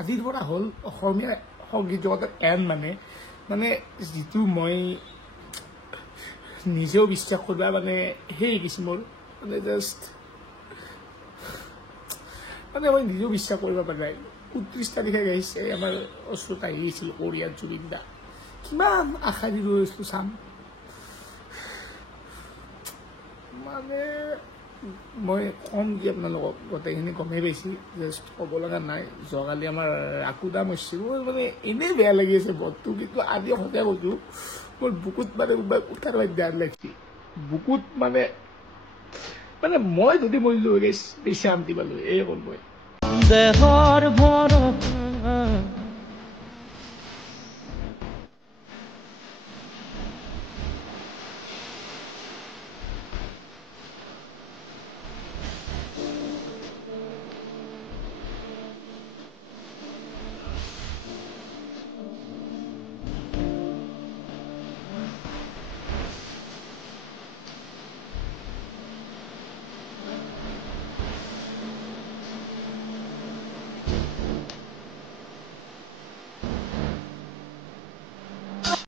আজিৰ পৰা হ'ল অসমীয়া সংগীত জগতৰ এন মানে যিটো মই নিজেও বিশ্বাস কৰিবা মানে সেই কিছু মোৰ মানে জাষ্ট মানে মই নিজেও বিশ্বাস কৰিব পৰা নাই 29 তাৰিখে গাইছে আমাৰ ওচৰত আহিছিল কোৰিয়াৰ জুবিন দা কিমান আশা দি ৰৈ আছো চাম মানে মই কম কি আপোনালোকক গোটেইখিনি গমেই পাইছে জাষ্ট ক'ব লগা নাই যোৱাকালি আমাৰ ৰাকুদা মৰিছে মোৰ মানে এনেই বেয়া লাগি আছে বটটো কিন্তু আজি সদায় কৈছোঁ মোৰ বুকুত মানে উঠাৰ বেয়া লাগিছে বুকুত মানে মই যদি মৰিলো বেছি শান্তি পালো এই ক'ল মই দেহৰ ভৰপূৰ